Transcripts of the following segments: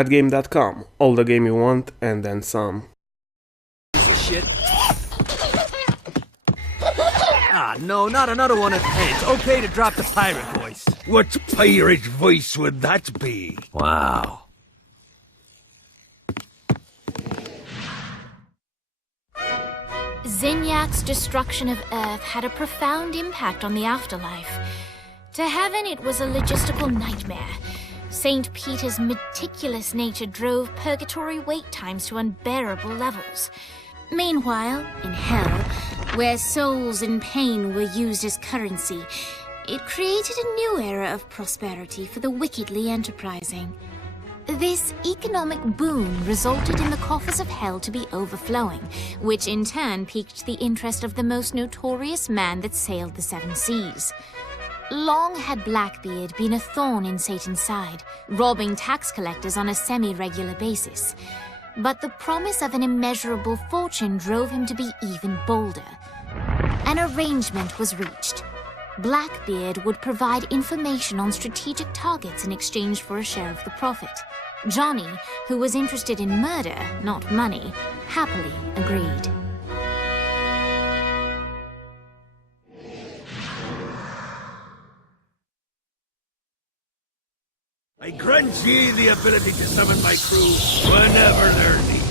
Thatgame.com. All the game you want, and then some. Piece of shit. Ah, no, not another one of... Hey, it's okay to drop the pirate voice. What pirate voice would that be? Wow. Zinyak's destruction of Earth had a profound impact on the afterlife. To heaven, it was a logistical nightmare. St. Peter's meticulous nature drove purgatory wait times to unbearable levels. Meanwhile, in hell, where souls in pain were used as currency, it created a new era of prosperity for the wickedly enterprising. This economic boom resulted in the coffers of hell to be overflowing, which in turn piqued the interest of the most notorious man that sailed the seven seas. Long had Blackbeard been a thorn in Satan's side, robbing tax collectors on a semi-regular basis. But the promise of an immeasurable fortune drove him to be even bolder. An arrangement was reached. Blackbeard would provide information on strategic targets in exchange for a share of the profit. Johnny, who was interested in murder, not money, happily agreed. I grant ye the ability to summon my crew whenever they're needed.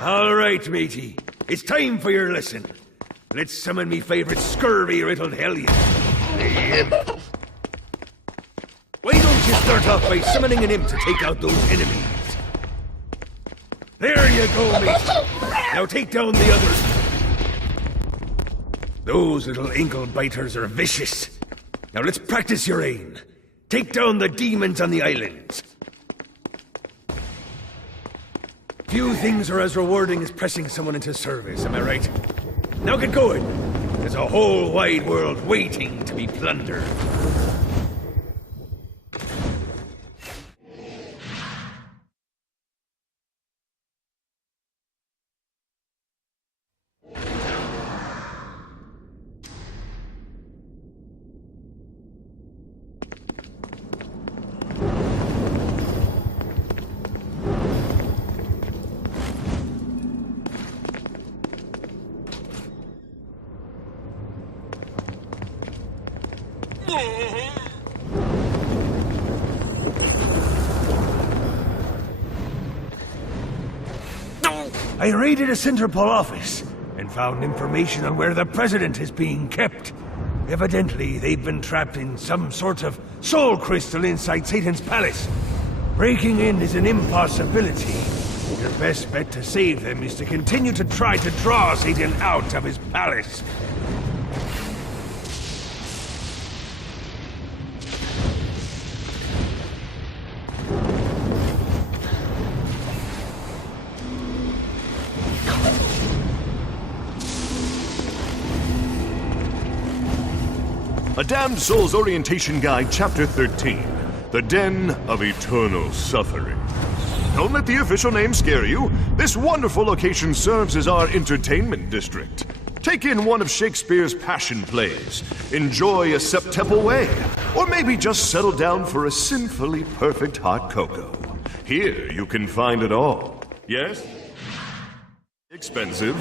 All right, matey. It's time for your lesson. Let's summon me favorite scurvy-riddled hellion, the imp. Why don't you start off by summoning an imp to take out those enemies? There you go, matey. Now take down the others. Those little ankle biters are vicious. Now let's practice your aim. Take down the demons on the islands. Few things are as rewarding as pressing someone into service, am I right? Now get going. There's a whole wide world waiting to be plundered. I raided a Centerpol office and found information on where the president is being kept. Evidently, they've been trapped in some sort of soul crystal inside Satan's palace. Breaking in is an impossibility. Your best bet to save them is to continue to try to draw Satan out of his palace. A Damned Soul's Orientation Guide, Chapter 13. The Den of Eternal Suffering. Don't let the official name scare you. This wonderful location serves as our entertainment district. Take in one of Shakespeare's Passion plays. Enjoy a Septemple Way. Or maybe just settle down for a sinfully perfect hot cocoa. Here you can find it all. Yes? Expensive.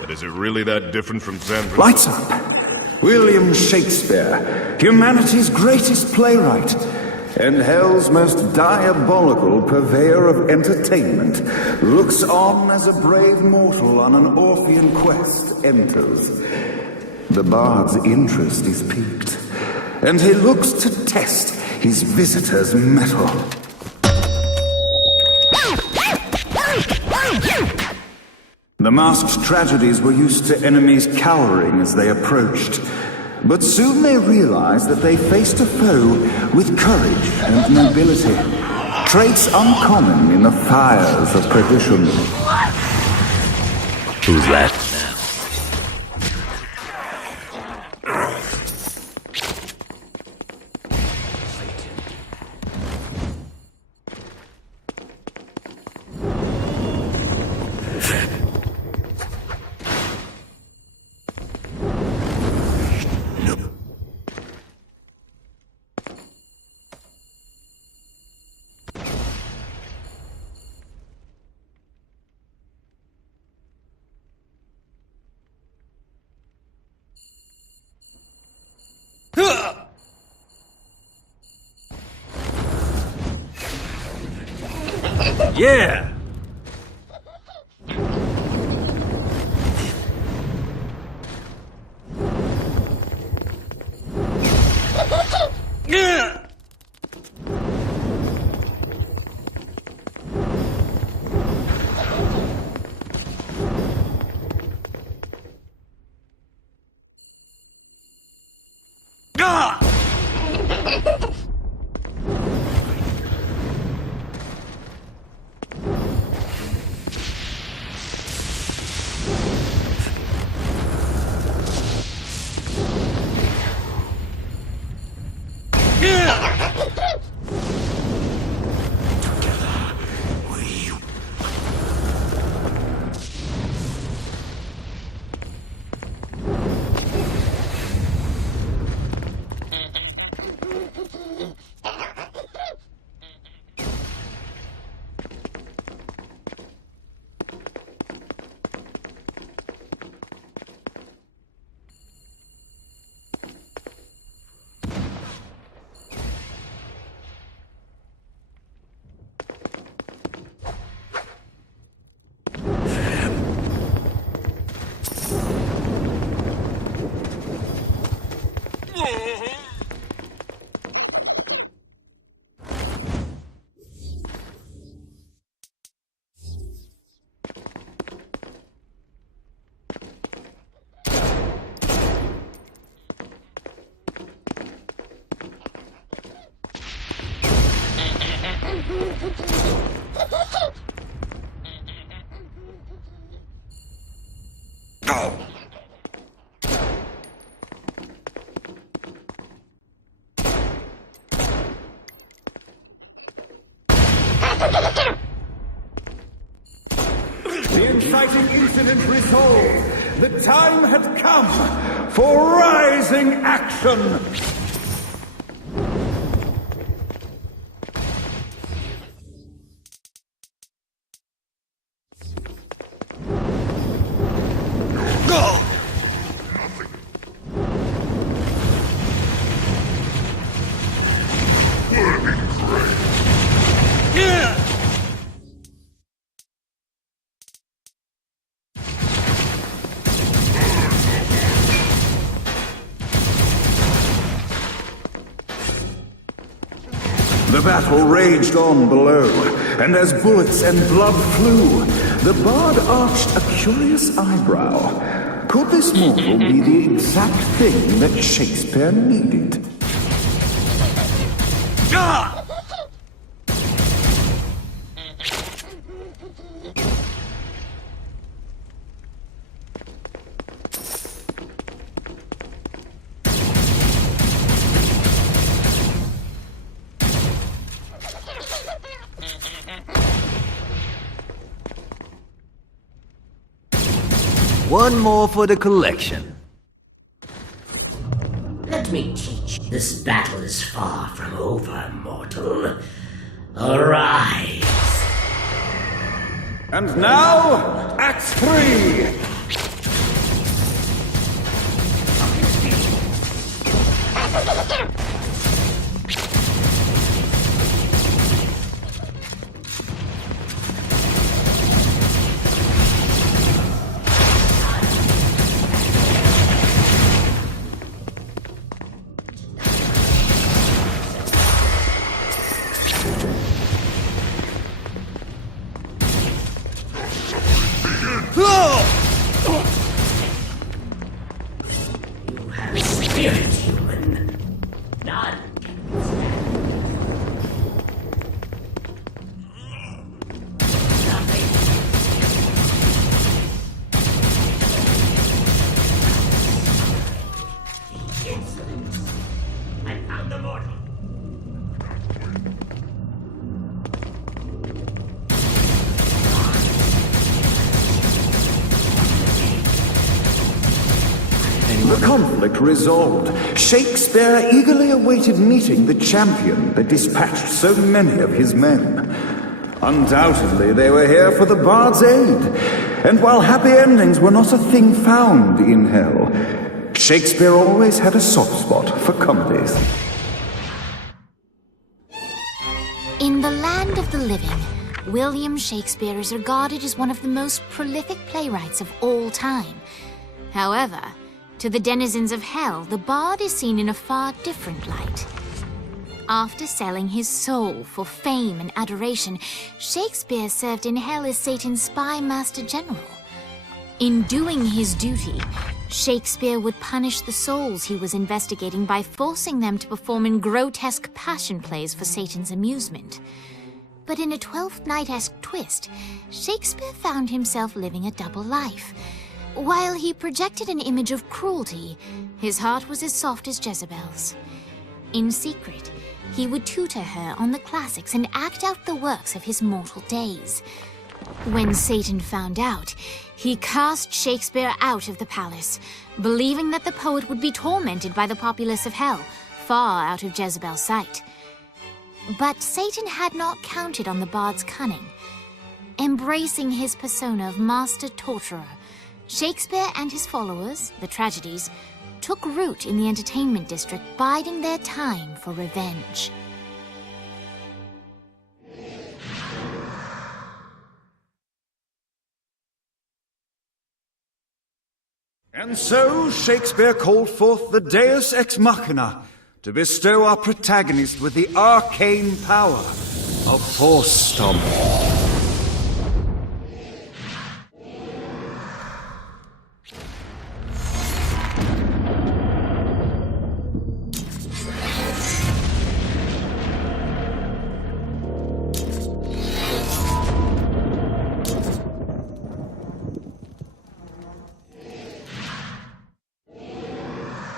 But is it really that different from San Francisco? Lights up! William Shakespeare, humanity's greatest playwright, and hell's most diabolical purveyor of entertainment, looks on as a brave mortal on an Orphean quest enters. The bard's interest is piqued, and he looks to test his visitor's mettle. The masked tragedies were used to enemies cowering as they approached. But soon they realized that they faced a foe with courage and nobility, traits uncommon in the fires of perdition. Who's that Yeah! The inciting incident resolved. The time had come for rising action. The battle raged on below, and as bullets and blood flew, the bard arched a curious eyebrow. Could this mortal be the exact thing that Shakespeare needed? One more for the collection. Let me teach you. This battle is far from over, mortal. Arise. And now, Act 3! conflict resolved, Shakespeare eagerly awaited meeting the champion that dispatched so many of his men. Undoubtedly, they were here for the Bard's aid, and while happy endings were not a thing found in hell, Shakespeare always had a soft spot for comedies. In the land of the living, William Shakespeare is regarded as one of the most prolific playwrights of all time. However, to the denizens of hell, the Bard is seen in a far different light. After selling his soul for fame and adoration, Shakespeare served in hell as Satan's spy master general. In doing his duty, Shakespeare would punish the souls he was investigating by forcing them to perform in grotesque passion plays for Satan's amusement. But in a Twelfth Night-esque twist, Shakespeare found himself living a double life. While he projected an image of cruelty, his heart was as soft as Jezebel's. In secret, he would tutor her on the classics and act out the works of his mortal days. When Satan found out, he cast Shakespeare out of the palace, believing that the poet would be tormented by the populace of hell, far out of Jezebel's sight. But Satan had not counted on the Bard's cunning. Embracing his persona of master torturer, Shakespeare and his followers, the tragedies, took root in the entertainment district, biding their time for revenge. And so Shakespeare called forth the Deus Ex Machina to bestow our protagonist with the arcane power of Force Stomp.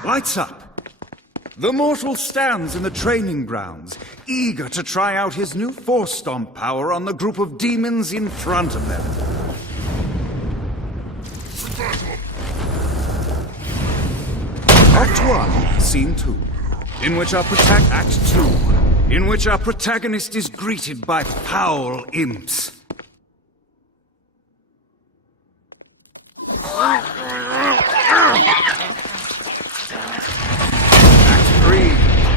Lights up. The mortal stands in the training grounds, eager to try out his new Force Stomp power on the group of demons in front of them. Act 1, Scene 2, in which our protagonist is greeted by foul imps.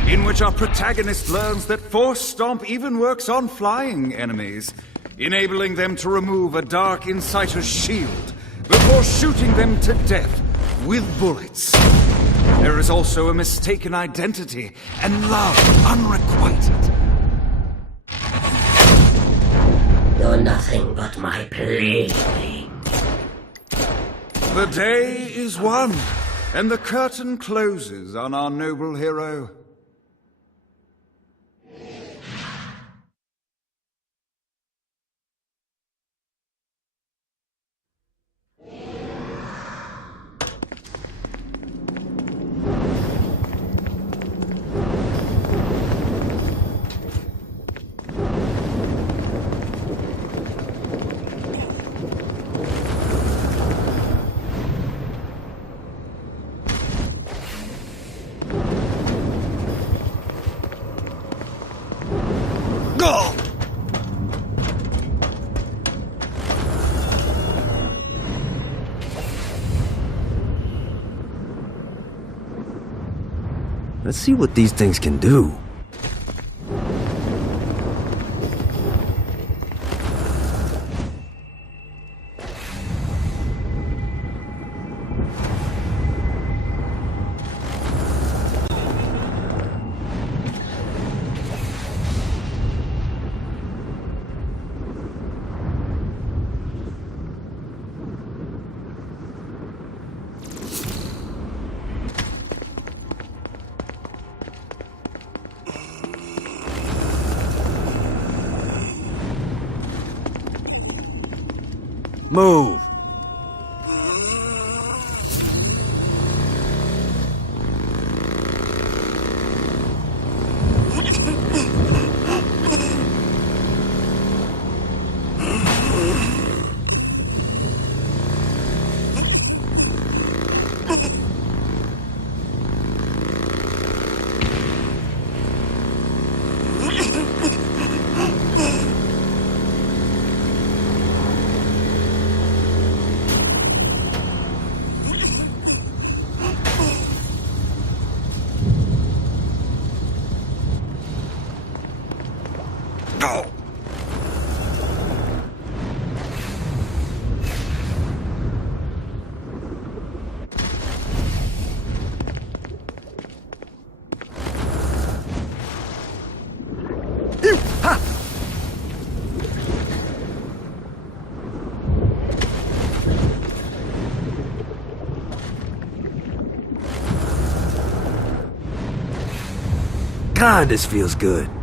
In which our protagonist learns that Force Stomp even works on flying enemies, enabling them to remove a Dark Inciter's shield before shooting them to death with bullets. There is also a mistaken identity and love unrequited. You're nothing but my plaything. The day is won, and the curtain closes on our noble hero. Let's see what these things can do. Move! God, this feels good.